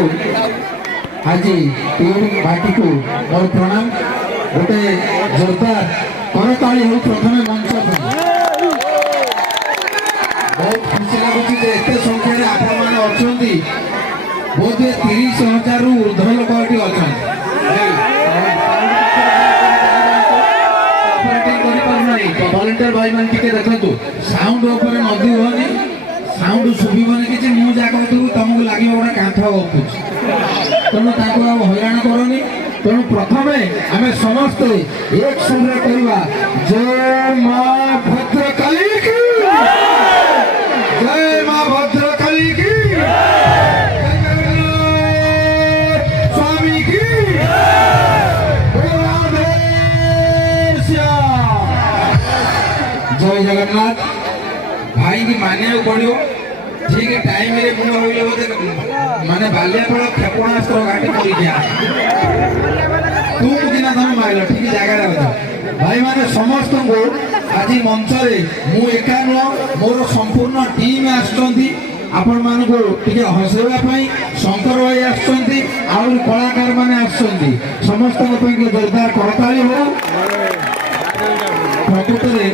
आज team party को मोर प्रणाम गोटे जोरदार करताली हो प्रथम मंच बहुत खुशी लगुच एत संख्यार आपण मैंने अच्छा बोधे 30,000 ऊर्ध लोक ये अच्छा वॉलंटियर भाई मैंने देखु साउंड नदी हुए साउंड शुभन कि मुझे जगह तुमको लगे गोटे कांथ गपुच तेणु हईराण करनी तेणु प्रथम आम समस्त एक संगे कहवा जय मां भद्रकाली की जय मां भद्रकाली की स्वामी की जय जगन्नाथ भाई की मानिया पड़ो ठीक टाइम रे मुझे होइले बोते माने बाल्यापड़ क्षेपणास्त्र घाटी पड़ी गया तू किना तुम मारल ठीक जगह रे भाई माने समस्त को आज मंच रे मु एका न मोर संपूर्ण टीम आछंती आपण मान को टिके हसेबा पई शंकर भाई आछंती और कलाकार माने आछंती समस्त को जोरदार करताली हो प्रकृत रे